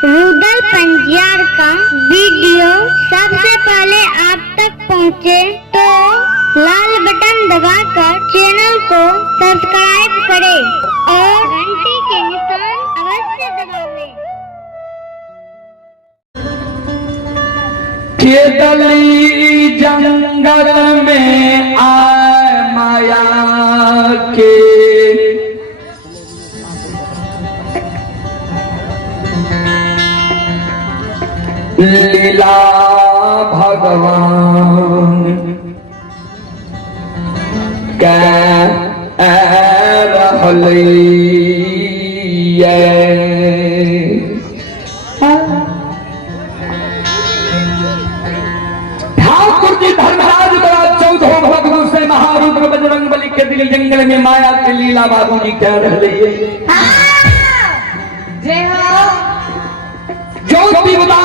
रुदल पंजियार का वीडियो सबसे पहले आप तक पहुंचे तो लाल बटन दबाकर चैनल को सब्सक्राइब करें और घंटी के निशान अवश्य दबावें। केदली जंगल में आए माया के लीला भगवान कह रहलै ठाकुर जी धर्मराज बड़ा 14 भगवान से महारुद्र बजरंग बली के दिल्ली जंगल में माया के लीला बाबू जी कह रहे जो दिवरा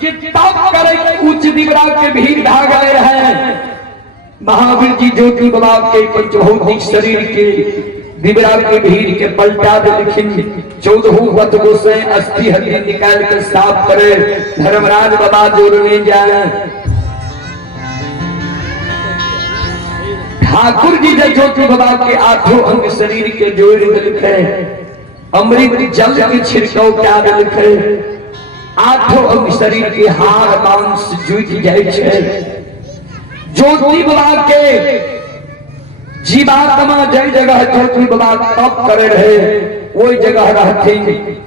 के तप करे उच्च दिवरा के भीड़ भाग रहे हैं। महावीर जी जो दिवरा के पंचभौतिक शरीर के दिवरा के भीड़ के पलटा दे, लेकिन 14 वत को से अस्थि हड्डी निकाल कर साफ करे। धर्मराज बाबा जोड़ने जाए। ठाकुर जी जो ज्योति बाबा के 8 अंग शरीर के जोड़ लिखे, अमृत जल के छिड़काव क्या लिखे, 8 अंग शरीर के हार मांस जुट जाए छे। ज्योति बाबा के जीवात्मा जय जगह ज्योति बाबा तप करे रहे वही जगह रहते।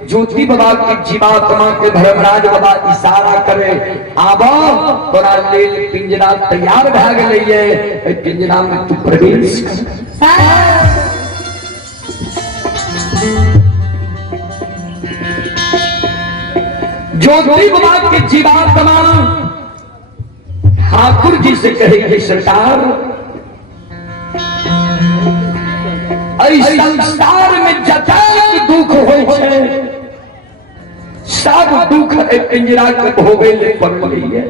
ज्योति बाबा के जीवात्मा के धर्मराज बाबा इशारा करे, आबो तोरा लेल पिंजरा तैयार भ गेलै, पिंजरा में तू प्रवेश कर। ज्योति बाबा के जीवात्मा ठाकुर जी से कहे, सरकार संसार में जतक दुख हो सब दुख पिंजरा के भोगे ले पड़ रही है।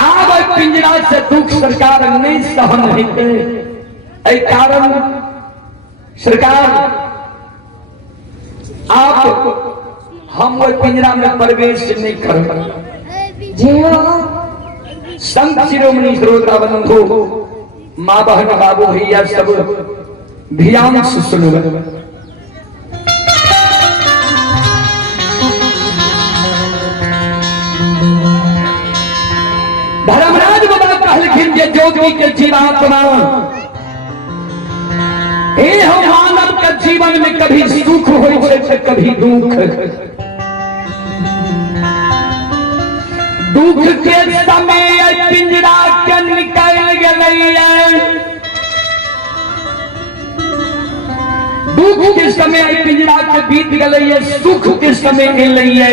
आब पिंजरा से दुख सरकार नहीं सहन होते, कारण सरकार आप हम वो पिंजरा में प्रवेश नहीं कर संत शिरोमणि श्रोताबंधु माँ बहन बाबू भैया सब ध्यान से सुनो। धर्मराज बाबा कहलखिन जे ज्योति के जीवात्मा हम मानव के जीवन में कभी सुख होय छे कभी दुख। दुख के समय पिंजरा के निकल गए, दुख के समय पिंजरा के बीत गए, सुख के समय अइले।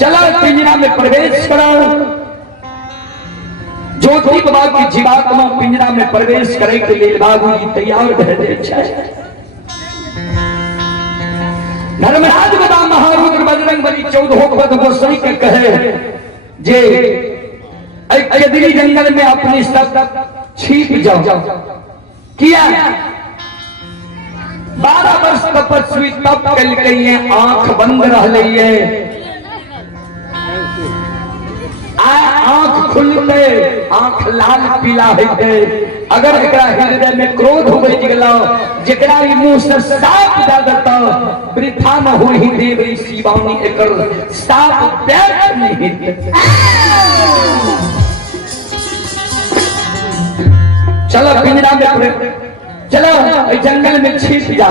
चलो पिंजरा में प्रवेश करो। ज्योति बाबा की जीवात्मा पिंजरा में प्रवेश करे के लिए बाबू जी तैयार भेजे छे। धर्मराज बाबा महारुद्र बजरंग बली 14 पद गोसाई के कहे जे दिल्ली जंगल में अपनी सब छिप जाओ। किया 12 वर्ष तपस्वी तप कल आंख बंद रह आंख खुलते आंख लाल पीला होते। अगर एकरा हृदय में क्रोध हो गेलो, जेकरा मुंह से साफ दे देता वृथा न हो ही देवरी शिवानी एकर साफ बैठ नहीं। चलो पिंजरा में चलो जंगल में छिप जा।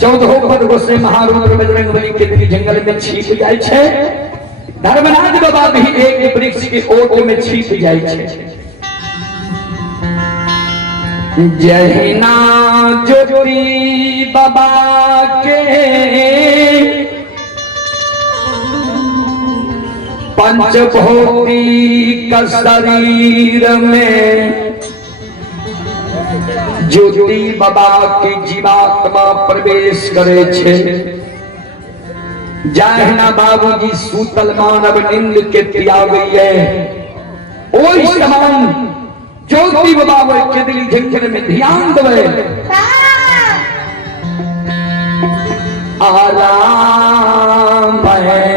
14 पद गोसे महारुद्र बजरंग बली के दिल्ली जंगल में छिप जाए छे। धर्मराज बाबा भी एक वृक्ष के ओट में छिप जाए छे। जहिना ज्योति बाबा के पंचभौतिक शरीर में ज्योति बाबा के जीवात्मा प्रवेश करे छे। जहिना बाबूजी सूतल मानव निंद के त्यागइए ओई समान ज्योति बाबा के दिल्ली जंगल में ध्यान देवे। आराम है।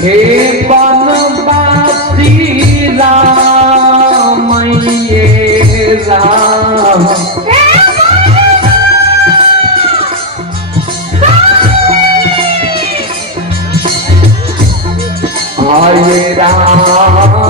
हे बनवासी राम ये राम, आये राम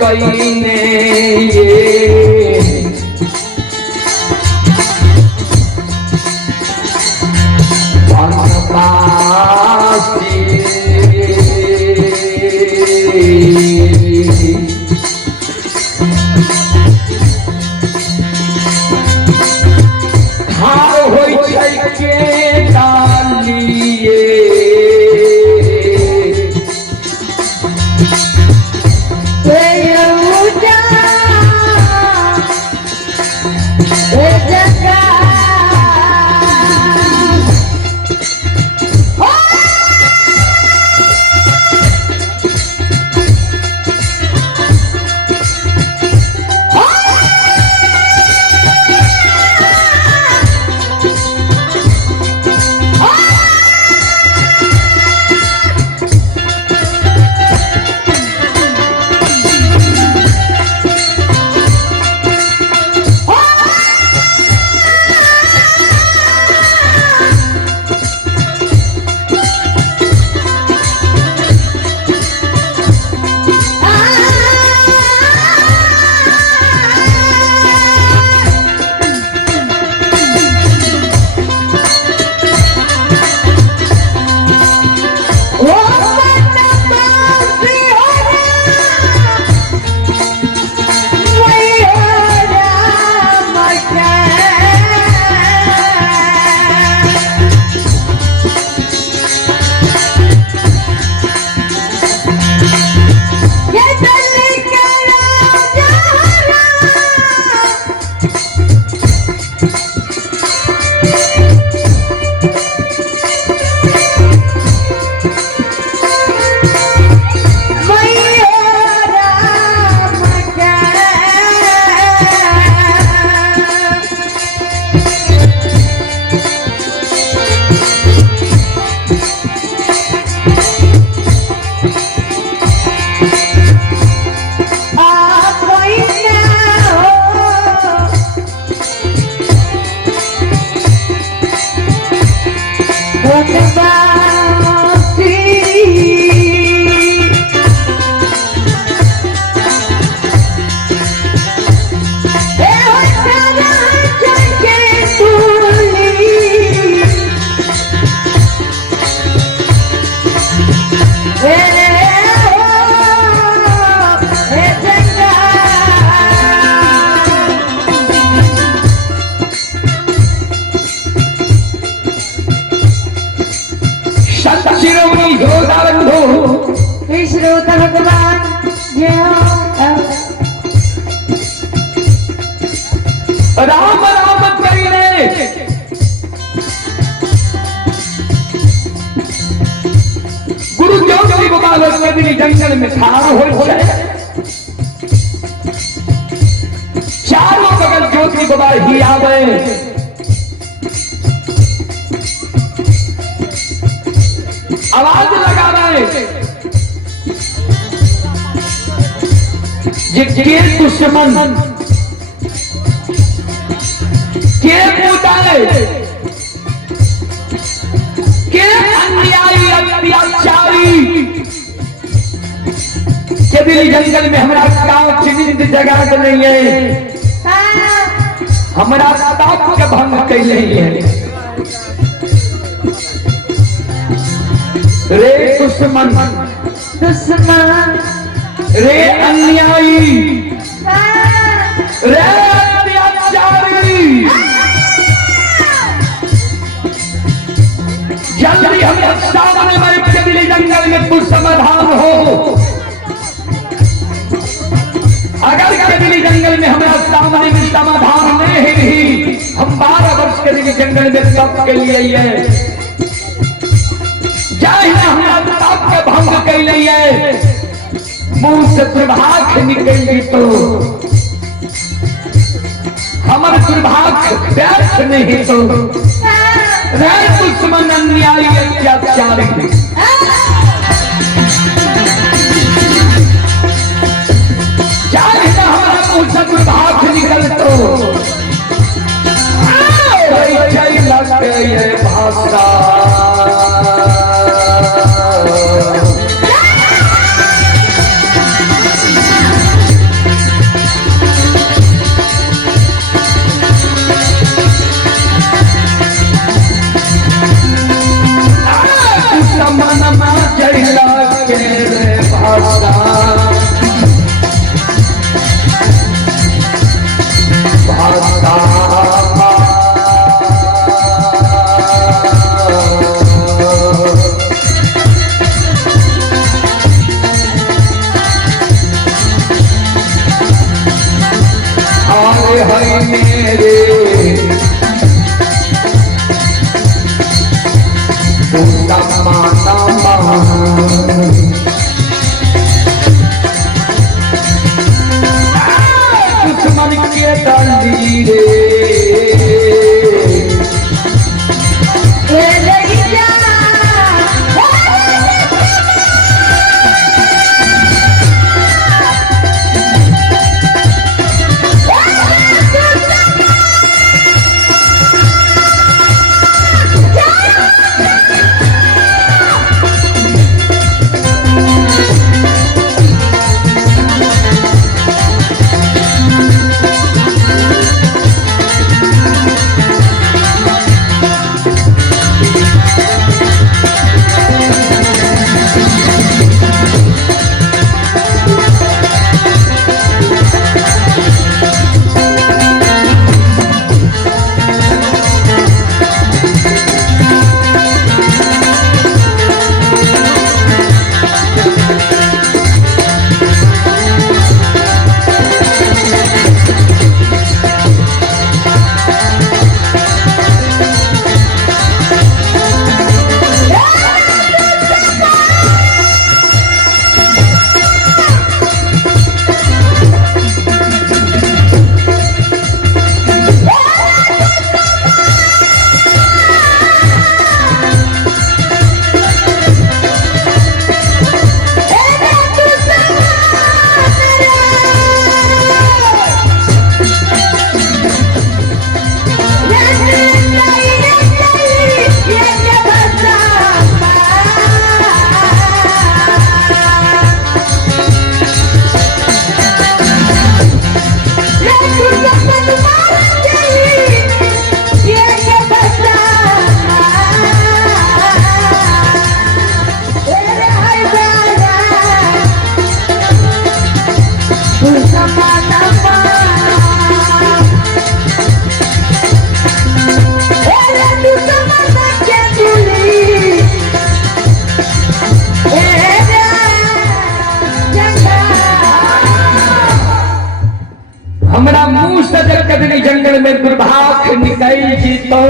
कई ने ये बनवासी खार होई छै के डालिए श्रोता भगवान राम राम करीने गुरु ज्योति गोपाल नदी जंगल में ठाड़ हो जाए। चारों बगल ज्योति गोपाल ही आवे, आवाज लगा रहे के दुश्मन के पूताए के अन्यायी अत्याचारी के दिल्ली जंगल में हमारा गांव चिन्हित जगह के नहीं है, हमारा ताप के भंग कई नहीं है। रे दुश्मन दुश्मन रे अन्यायी रे अत्याचारी यदि हमें सामने बैठ के दिल्ली जंगल में कुछ समाधान हो, अगर के दिल्ली जंगल में हमारा सामने में समाधान नहीं रही, हम 12 वर्ष के दिल्ली जंगल में तप के लिए चाहे हमारा तप के भंग कर लिए, मुंह से दुर्भाग्य निकलेगी तो हमारे दुर्भाग्य व्यर्थ नहीं तो दुश्मन अन्यायी अत्याचारी चाहे हमारा मुंह से दुर्भाग्य निकल तो ये भाषा दुश्मन के डंडी हमारा मुंह से जब कभी जंगल में दुर्भाग्य निकलेगी तो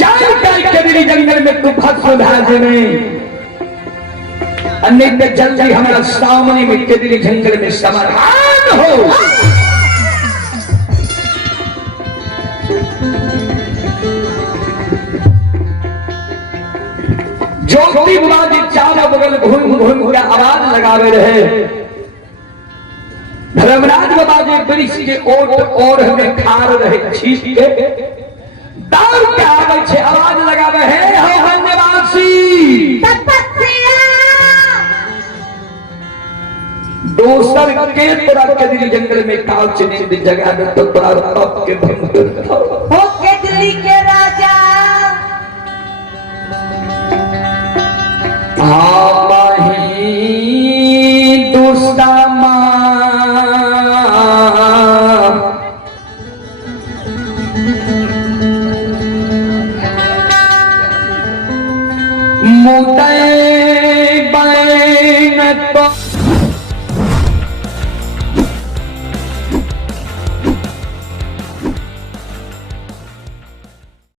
जान कर कभी जंगल में तू भस्म धाजे में अन्य जल्दी हमारा सामने में कभी जंगल में समाधान हो। ज्योति बुला जी चारों बगल घूम घूम के आवाज लगावे रहे। धर्मराज बाबा जी वृक्ष के ओट और हमें खार रहे छीट के दार के आवे छे आवाज लगावे है हो निवासी दोसर के तोरा के दिल्ली जंगल में काल चने दी जगह में तो तोरा तप के भंग हो के दिल्ली के राजा आवाही दुष्टामा मोटे